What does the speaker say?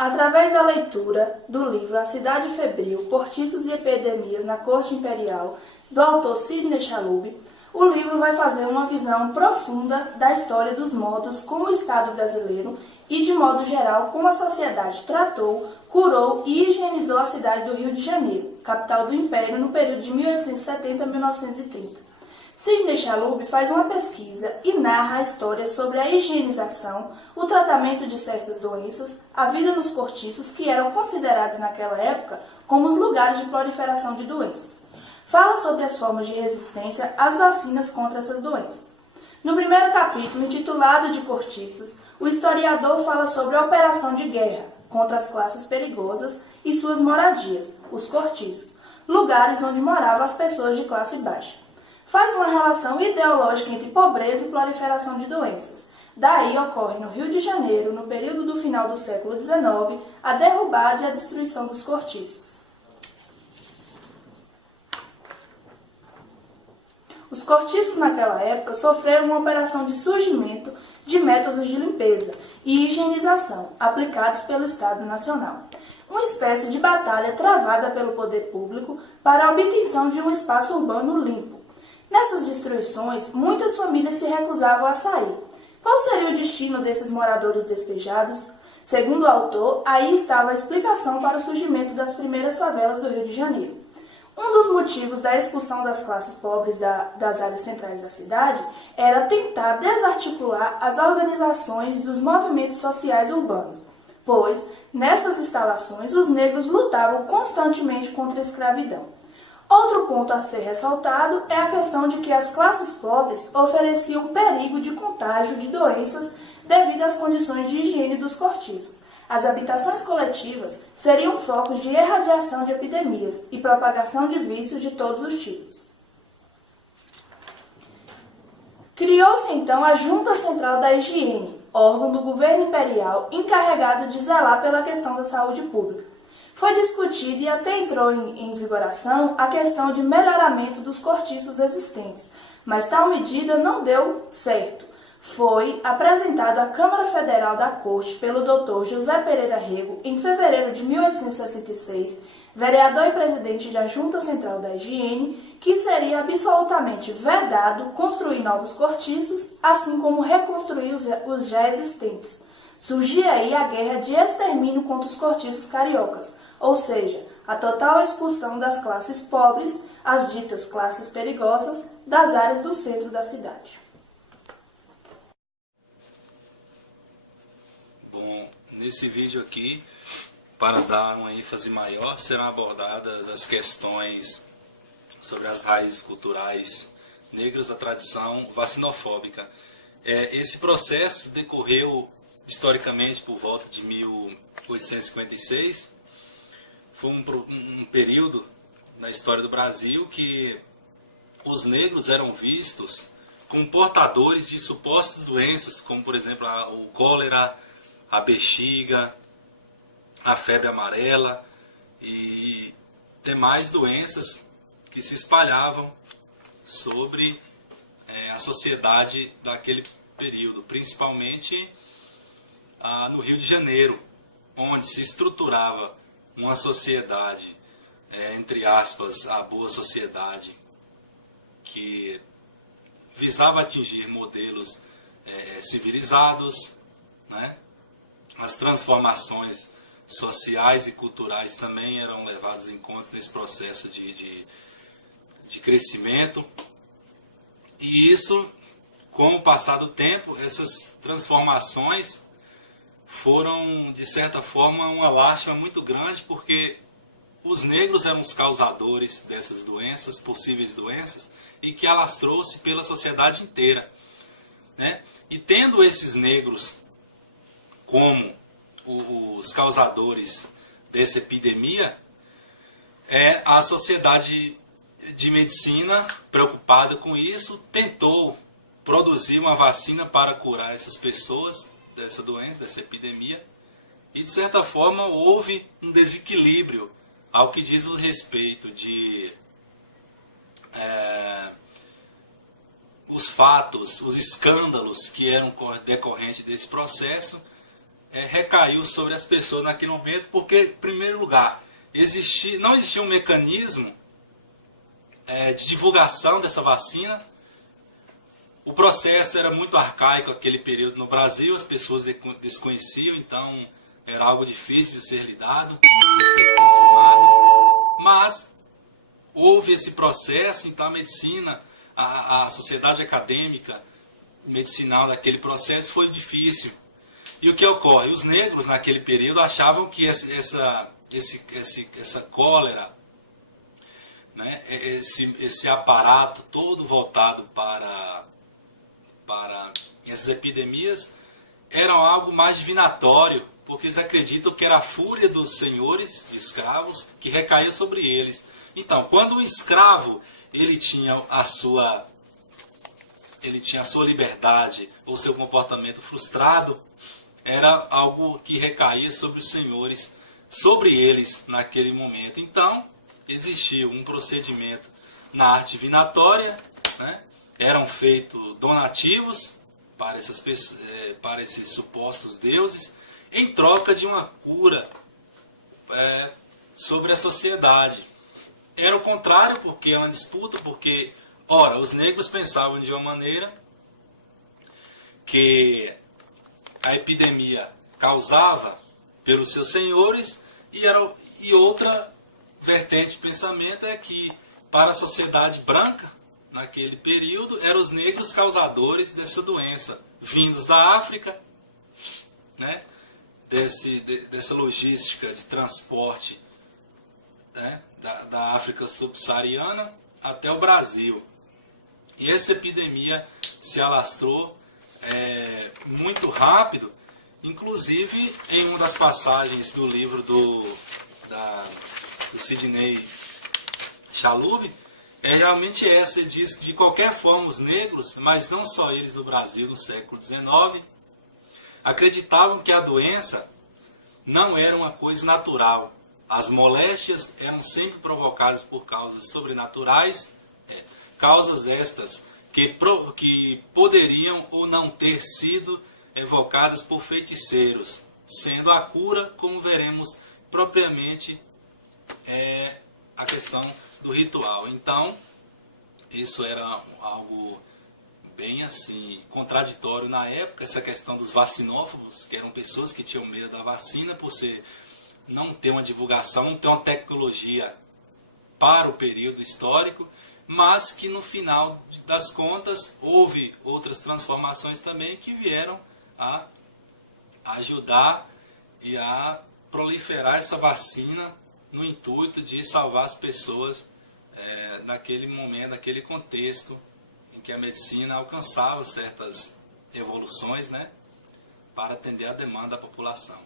Através da leitura do livro A Cidade Febril, Cortiços e Epidemias na Corte Imperial, do autor Sidney Chalhoub, o livro vai fazer uma visão profunda da história dos modos como o Estado brasileiro e, de modo geral, como a sociedade tratou, curou e higienizou a cidade do Rio de Janeiro, capital do Império, no período de 1870 a 1930. Sidney Chalhoub faz uma pesquisa e narra a história sobre a higienização, o tratamento de certas doenças, a vida nos cortiços, que eram considerados naquela época como os lugares de proliferação de doenças. Fala sobre as formas de resistência às vacinas contra essas doenças. No primeiro capítulo, intitulado de Cortiços, o historiador fala sobre a operação de guerra contra as classes perigosas e suas moradias, os cortiços, lugares onde moravam as pessoas de classe baixa. Faz uma relação ideológica entre pobreza e proliferação de doenças. Daí ocorre no Rio de Janeiro, no período do final do século XIX, a derrubada e a destruição dos cortiços. Os cortiços naquela época sofreram uma operação de surgimento de métodos de limpeza e higienização aplicados pelo Estado Nacional. Uma espécie de batalha travada pelo poder público para a obtenção de um espaço urbano limpo. Nessas destruições, muitas famílias se recusavam a sair. Qual seria o destino desses moradores despejados? Segundo o autor, aí estava a explicação para o surgimento das primeiras favelas do Rio de Janeiro. Um dos motivos da expulsão das classes pobres das áreas centrais da cidade era tentar desarticular as organizações dos movimentos sociais urbanos, pois, nessas instalações, os negros lutavam constantemente contra a escravidão. Outro ponto a ser ressaltado é a questão de que as classes pobres ofereciam perigo de contágio de doenças devido às condições de higiene dos cortiços. As habitações coletivas seriam focos de irradiação de epidemias e propagação de vícios de todos os tipos. Criou-se então a Junta Central da Higiene, órgão do governo imperial encarregado de zelar pela questão da saúde pública. Foi discutida e até entrou em vigoração a questão de melhoramento dos cortiços existentes, mas tal medida não deu certo. Foi apresentado à Câmara Federal da Corte pelo Dr. José Pereira Rego em fevereiro de 1866, vereador e presidente da Junta Central da Higiene, que seria absolutamente vedado construir novos cortiços, assim como reconstruir os já existentes. Surgia aí a guerra de extermínio contra os cortiços cariocas, ou seja, a total expulsão das classes pobres, as ditas classes perigosas, das áreas do centro da cidade. Bom, nesse vídeo aqui, para dar uma ênfase maior, serão abordadas as questões sobre as raízes culturais negras da tradição vacinofóbica. Esse processo decorreu historicamente por volta de 1856. Foi um período na história do Brasil que os negros eram vistos como portadores de supostas doenças, como por exemplo o cólera, a bexiga, a febre amarela e demais doenças que se espalhavam sobre a sociedade daquele período, principalmente no Rio de Janeiro, onde se estruturava uma sociedade, entre aspas, a boa sociedade, que visava atingir modelos civilizados, né? As transformações sociais e culturais também eram levadas em conta nesse processo de crescimento. E isso, com o passar do tempo, essas transformações foram, de certa forma, uma lástima muito grande, porque os negros eram os causadores dessas doenças, possíveis doenças, e que alastrou-se pela sociedade inteira, né? E tendo esses negros como os causadores dessa epidemia, a sociedade de medicina, preocupada com isso, tentou produzir uma vacina para curar essas pessoas dessa doença, dessa epidemia, e de certa forma houve um desequilíbrio ao que diz o respeito de os fatos, os escândalos que eram decorrentes desse processo, recaiu sobre as pessoas naquele momento, porque, em primeiro lugar, não existia um mecanismo de divulgação dessa vacina. O processo era muito arcaico naquele período no Brasil, as pessoas desconheciam, então era algo difícil de ser lidado, de ser consumado. Mas houve esse processo, então a medicina, a sociedade acadêmica medicinal naquele processo foi difícil. E o que ocorre? Os negros naquele período achavam que essa cólera, né, esse aparato todo voltado para essas epidemias eram algo mais divinatório, porque eles acreditam que era a fúria dos senhores de escravos que recaía sobre eles. Então, quando o escravo ele tinha a sua liberdade ou seu comportamento frustrado, era algo que recaía sobre os senhores, sobre eles naquele momento. Então, existia um procedimento na arte divinatória, né? Eram feitos donativos para esses supostos deuses, em troca de uma cura sobre a sociedade. Era o contrário, porque é uma disputa, porque, ora, os negros pensavam de uma maneira que a epidemia causava pelos seus senhores, e outra vertente de pensamento é que, para a sociedade branca, naquele período, eram os negros causadores dessa doença, vindos da África, né? Dessa logística de transporte, né? Da África subsaariana até o Brasil. E essa epidemia se alastrou muito rápido, inclusive em uma das passagens do livro do Sidney Chalub, é realmente essa. Ele diz que de qualquer forma os negros, mas não só eles no Brasil no século XIX, acreditavam que a doença não era uma coisa natural. As moléstias eram sempre provocadas por causas sobrenaturais, causas estas que poderiam ou não ter sido evocadas por feiticeiros, sendo a cura, como veremos propriamente, a questão do ritual. Então, isso era algo bem assim contraditório na época, essa questão dos vacinófobos, que eram pessoas que tinham medo da vacina por não ter uma divulgação, não ter uma tecnologia para o período histórico, mas que no final das contas houve outras transformações também que vieram a ajudar e a proliferar essa vacina no intuito de salvar as pessoas naquele momento, naquele contexto em que a medicina alcançava certas evoluções, né, para atender a demanda da população.